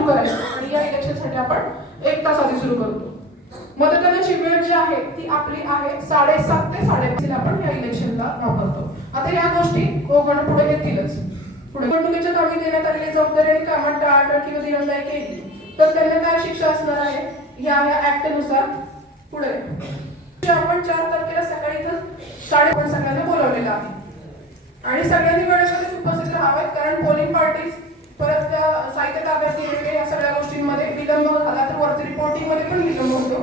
सुरू करायचं आणि या इलेक्शनसाठी आपण 1 तास आधी सुरू करतो. मतदानाची वेळ जी आहे ती आपली आहे 7:30 ते 5:30 आपण या इलेक्शनला वापरतो. आता या गोष्टी कोकण पुढे येतीलच. पुढे निवडणुकीच्या कामी देण्यात आलेली जबाबदारी आणि कामात टाळाटाळ किंवा दिरंगाई केली तर त्यांना काय शिक्षा असणार आहे या ऍक्टनुसार. पुढे आपण 4 तारखेला सकाळी इथं 5:30 सगळ्यांना बोलवलेलं आहे आणि सगळ्यांनी वेळेवरच उपस्थित राहावेत, कारण पोलिंग पार्टीज परत त्या साहित्य ताब्यात घेणे या सगळ्या गोष्टींमध्ये विलंब झाला तर वरती रिपोर्टिंग मध्ये पण विलंब होतो.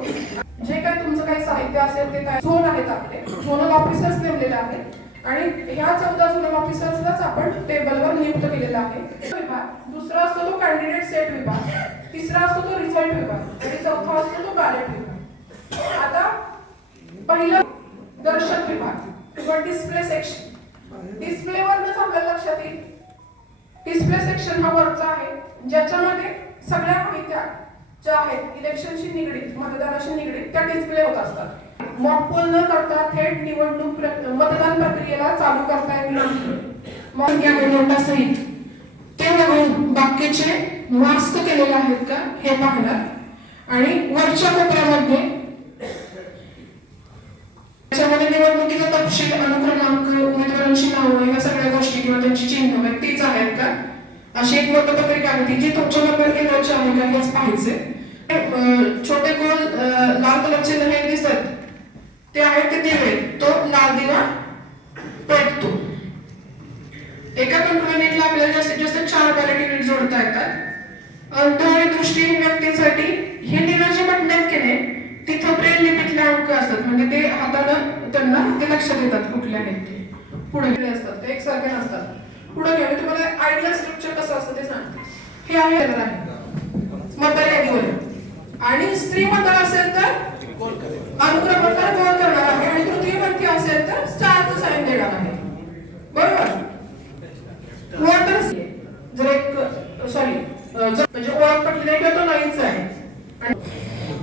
जे काही तुमचं काही साहित्य असेल ते काय झोन आहेत आपले झोनल ऑफिसर्स नेमलेले आहेत आणि ह्या 14 झोनल ऑफिसर्सलाच आपण टेबलवर नियुक्त केलेला आहे. विभाग दुसरा असतो तो कॅन्डिडेट सेट विभाग, तिसरा असतो तो रिझल्ट विभाग आणि चौथा असतो तो बॅलेट विभाग. आता पहिलं दर्शक विभाग किंवा डिस्प्ले सेक्शन. डिस्प्लेवरच आपल्याला लक्षात येईल डिस्प्ले सेक्शन हा वरचा आहे ज्याच्यामध्ये सगळ्या माहित्या ज्या आहेत इलेक्शनशी निगडीत मतदानाशी निगडीत त्या डिस्प्ले होत असतात. मॉक पोल न करता थेट निवडणूक मतदान प्रक्रियेला चालू करता येईल नोटासहित ते बघून बाकीचे मास्क केलेले आहेत का हे पाहणार आणि वरच्या कोपऱ्यामध्ये त्याच्यामध्ये निवडणुकीचा तपशील अनुक्रमांक उमेदवारांची नावं या सगळ्या गोष्टी किंवा त्यांची चिन्ह व्यक्तीच आहेत का अशी एक मतपत्रिका आहे जी तुमच्या नंबर केंद्राची आहे का हेच पाहायचे. छोटे गोल लाल कलरचे हे दिसत ते आहेत ते दिवे तो लाल दिवा पेटतो. एका कंट्रोल युनिटला आपल्याला जास्तीत जास्त 4 बॅलेट युनिट जोडता येतात. अंध आणि दृष्टीहीन व्यक्तींसाठी हे निराशे बटन आहेत की नाही तिथं ब्रेल लिपीतले अंक असतात म्हणजे ते हातानं त्यांना ते लक्षात येतात कुठले आहेत ते. पुढे गेले असतात ते एकसारखे नसतात. पुढे गेले तुम्हाला आयडियल स्ट्रक्चर कसं असतं ते सांगते. हे आहे मतदार यादीवर आणि स्त्री मतदार असेल तर अनुक्रमांकाला गोल